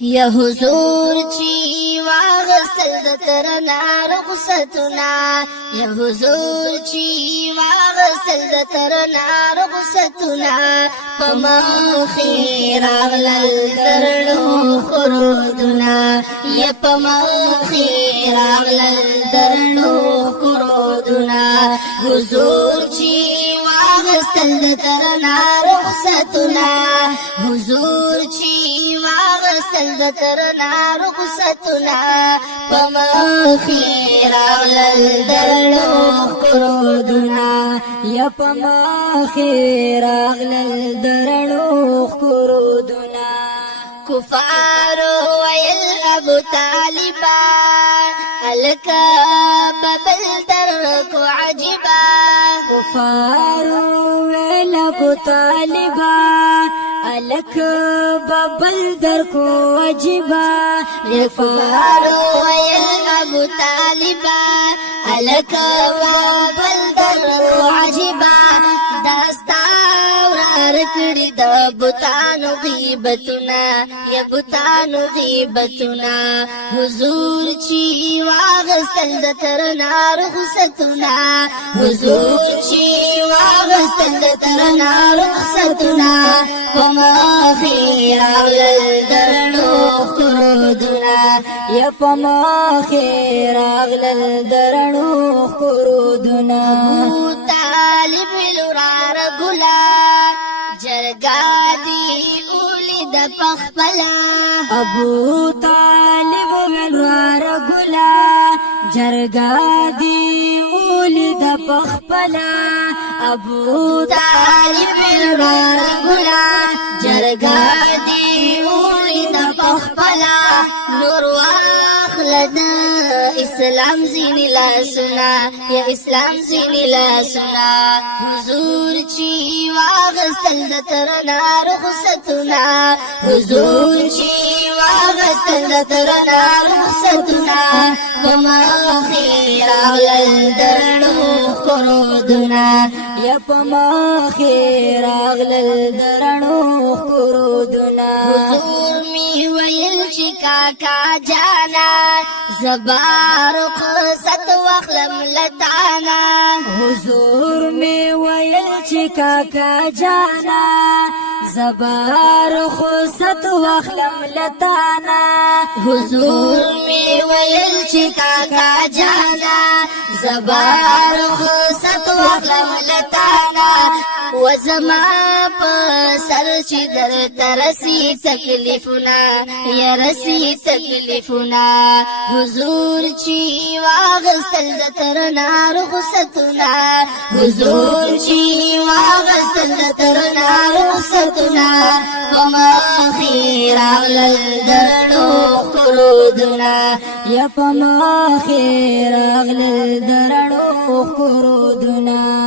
یا حضور چی واغستل د ترنا رخصتنا یا حضور چی واغستل د ترنا رخصتنا پمخی راغلل درنو خرودنا یا پمخی راغلل درنو خرودنا حضور چی واغستل د ترنا رخصتنا حضور چی واغستل د ترنا رخصتنا پمخی راغلل درنو خرودنا یا پمخی راغلل درنو خرودنا کفارو ویل ابو طالبا الکا ببل درکو عجبا کفارو ویل ابو طالبا الک ببل درکو عجبا کفارو ویل ابو طالبا الک ببل درکو عجبا داستا رکڑی دا بطانو غیبتنا یا بطانو غیبتنا حضور چی واغستل دا ترنا رخصتنا حضور چی واغستل دا ترنا رخصتنا پمخی راغلل درنو خرودنا یا پمخی راغلل درنو خرودنا ابو طالب لرار گلا جرگا دی اولی دا پخپلا ابو طالب ولوار گلا جرگا دی اولی دا پخپلا ابو طالب ولوار گلا جرگا دی اولی دا پخپلا نور واخلد اسلام زینی لا سنا یا اسلام زینی لا سنا حضور چی واغستل د ترنا رخصتنا حضور چی واغستل د ترنا رخصتنا پمخی راغلل درنو خرودنا یا پمخی راغلل درنو خرودنا حضور می ویل چی کاکا جانا زبار قصت وخلم لتانا حضور می ویل چی کاکا جانا زبار قصت وخلم لتانا حضور می ویل چی کاکا جانا زبار قصت وخلم لتانا وزما پسر چی در ترسی تکلیفنا یا رسی تکلیفنا حضور چی واغستل د ترنا رخصتنا حضور چی واغستل د ترنا رخصتنا پمخی راغلل درنو خرودنا یا پمخی راغلل درنو خرودنا